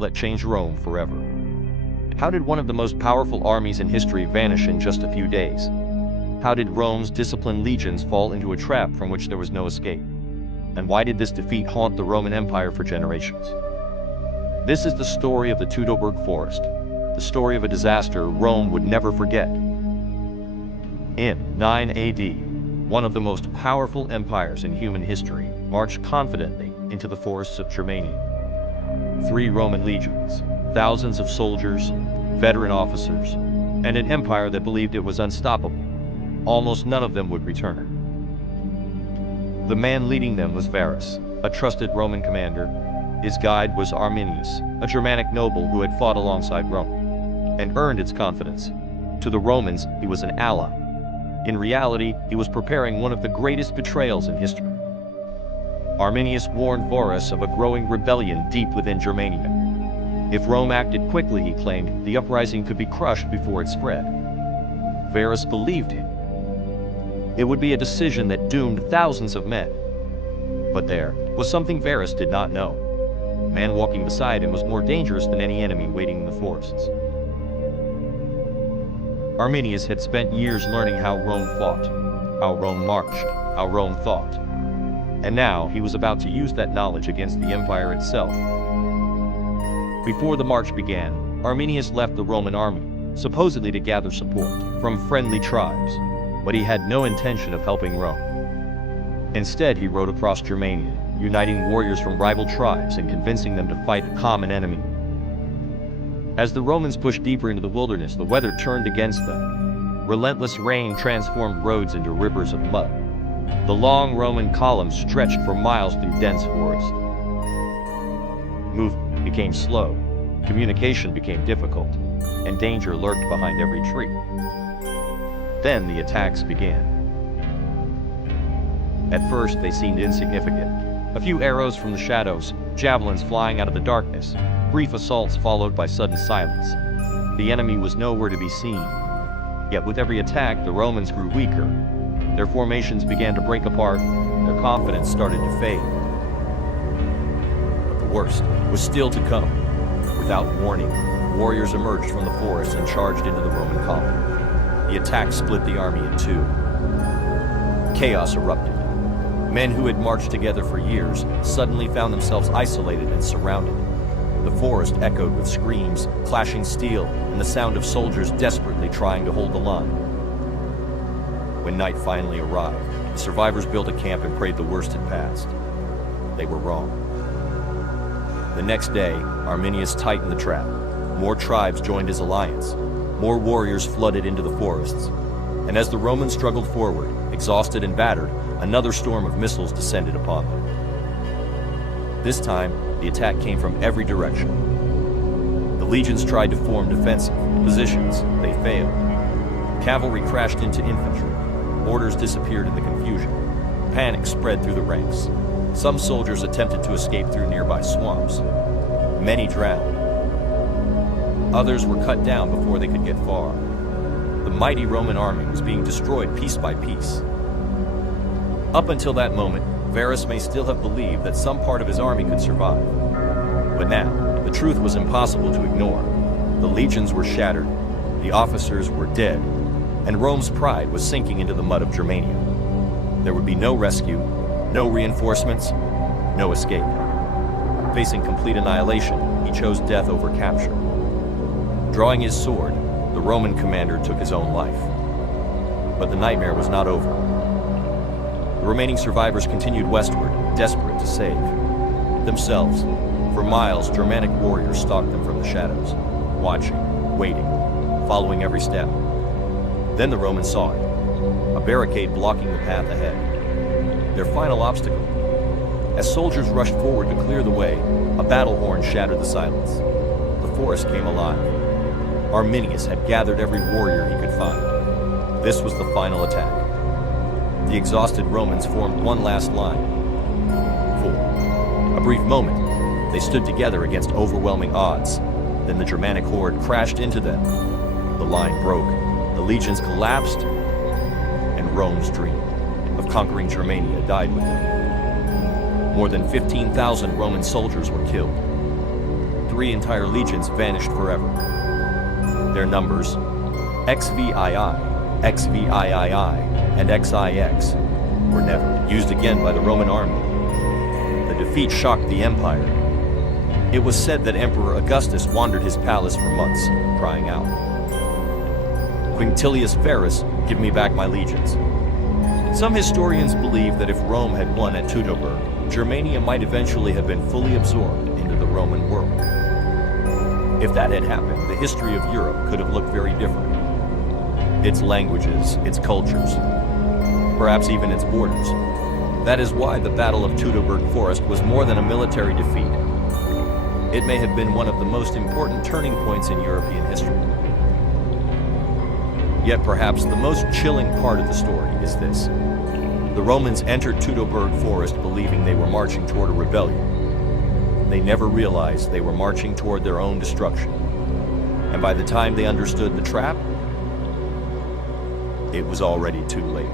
that changed Rome forever. How did one of the most powerful armies in history vanish in just a few days? How did Rome's disciplined legions fall into a trap from which there was no escape? And why did this defeat haunt the Roman Empire for generations? This is the story of the Teutoburg Forest, the story of a disaster Rome would never forget. In 9 AD, one of the most powerful empires in human history marched confidently into the forests of Germania. 3 Roman legions, thousands of soldiers, veteran officers, and an empire that believed it was unstoppable. Almost none of them would return. The man leading them was Varus, a trusted Roman commander. His guide was Arminius, a Germanic noble who had fought alongside Rome and earned its confidence. To the Romans, he was an ally. In reality, he was preparing one of the greatest betrayals in history. Arminius warned Varus of a growing rebellion deep within Germania. If Rome acted quickly, he claimed, the uprising could be crushed before it spread. Varus believed him. It would be a decision that doomed thousands of men. But there was something Varus did not know. The man walking beside him was more dangerous than any enemy waiting in the forests. Arminius had spent years learning how Rome fought, how Rome marched, how Rome thought. And now he was about to use that knowledge against the empire itself. Before the march began, Arminius left the Roman army, supposedly to gather support from friendly tribes, but he had no intention of helping Rome. Instead, he rode across Germania, uniting warriors from rival tribes and convincing them to fight a common enemy. As the Romans pushed deeper into the wilderness, the weather turned against them. Relentless rain transformed roads into rivers of mud. The long Roman columns stretched for miles through dense forest. Movement became slow, communication became difficult, and danger lurked behind every tree. Then the attacks began. At first, they seemed insignificant. A few arrows from the shadows, javelins flying out of the darkness, brief assaults followed by sudden silence. The enemy was nowhere to be seen. Yet with every attack, the Romans grew weaker. Their formations began to break apart, their confidence started to fade. But the worst was still to come. Without warning, warriors emerged from the forest and charged into the Roman column. The attack split the army in two. Chaos erupted. Men who had marched together for years suddenly found themselves isolated and surrounded. The forest echoed with screams, clashing steel, and the sound of soldiers desperately trying to hold the line. When night finally arrived, the survivors built a camp and prayed the worst had passed. They were wrong. The next day, Arminius tightened the trap. More tribes joined his alliance. More warriors flooded into the forests. And as the Romans struggled forward, exhausted and battered, another storm of missiles descended upon them. This time, the attack came from every direction. The legions tried to form defensive positions. They failed. Cavalry crashed into infantry. Orders disappeared in the confusion. Panic spread through the ranks. Some soldiers attempted to escape through nearby swamps. Many drowned. Others were cut down before they could get far. The mighty Roman army was being destroyed piece by piece. Up until that moment, Varus may still have believed that some part of his army could survive. But now, the truth was impossible to ignore. The legions were shattered, the officers were dead, and Rome's pride was sinking into the mud of Germania. There would be no rescue, no reinforcements, no escape. Facing complete annihilation, he chose death over capture. Drawing his sword, the Roman commander took his own life. But the nightmare was not over. The remaining survivors continued westward, desperate to save themselves. For miles, Germanic warriors stalked them from the shadows, watching, waiting, following every step. Then the Romans saw it, a barricade blocking the path ahead. Their final obstacle. As soldiers rushed forward to clear the way, a battle horn shattered the silence. The forest came alive. Arminius had gathered every warrior he could find. This was the final attack. The exhausted Romans formed one last line. For a brief moment, they stood together against overwhelming odds. Then the Germanic horde crashed into them. The line broke, the legions collapsed, and Rome's dream of conquering Germania died with them. More than 15,000 Roman soldiers were killed. 3 entire legions vanished forever. Their numbers, XVII, XVIII, and XIX, were never used again by the Roman army. The defeat shocked the empire. It was said that Emperor Augustus wandered his palace for months, crying out, "Quintilius Varus, give me back my legions." Some historians believe that if Rome had won at Teutoburg, Germania might eventually have been fully absorbed into the Roman world. If that had happened, the history of Europe could have looked very different. Its languages, its cultures, perhaps even its borders. That is why the Battle of Teutoburg Forest was more than a military defeat. It may have been one of the most important turning points in European history. Yet perhaps the most chilling part of the story is this. The Romans entered Teutoburg Forest believing they were marching toward a rebellion. They never realized they were marching toward their own destruction. And by the time they understood the trap, it was already too late.